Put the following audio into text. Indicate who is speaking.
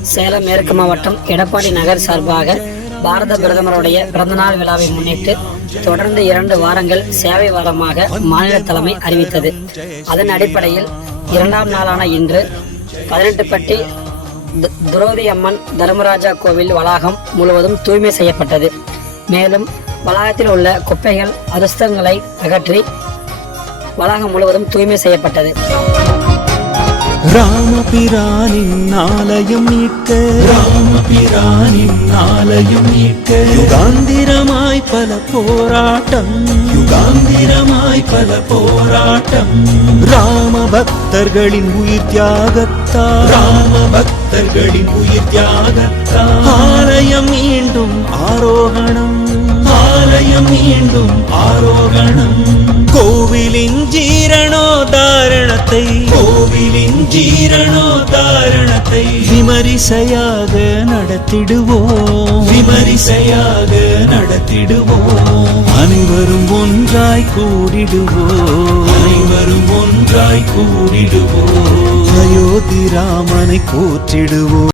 Speaker 1: சேலம் மேற்கு மாவட்டம் எடப்பாடி நகர் சார்பாக பாரத பிரதமருடைய பிறந்தநாள் விழாவை முன்னிட்டு தொடர்ந்து 2 வாரங்கள் சேவை வாரமாக மாநில தலைமை அறிவித்தது. அதன் அடிப்படையில் 2ஆம் நாளான இன்று 18 பட்டி திரௌபதி அம்மன் தர்மராஜா கோவில் வளாகம் முழுவதும் தூய்மை செய்யப்பட்டது. மேலும் வளாகத்தில் உள்ள குப்பைகள் அசுத்தங்களை அகற்றி வளாகம் முழுவதும் தூய்மை செய்யப்பட்டது.
Speaker 2: ராமபிரானின் ஆலயம் மீட்க, ராமபிரானின் ஆலயம் மீட்க யுகாந்திரமாய் பல போராட்டம், யுகாந்திரமாய் பல போராட்டம். ராம பக்தர்களின் உயிர் தியாகத்தால், ராம பக்தர்களின் உயிர் தியாகத்தால் ஆலயம் மீண்டும் ஆரோகணம், ஆலயம் மீண்டும் ஆரோகணம். கோவிலின் ஜீரணோதாரணத்தை, கோவிலின் ஜீரணோதாரணத்தை விமரிசையாக நடத்திடுவோம், விமரிசையாக நடத்திடுவோம். அனைவரும் ஒன்றாய் கூடிடுவோம், அனைவரும் ஒன்றாய் கூடிடுவோம். அயோத்தி ராமனை போற்றிடுவோம்.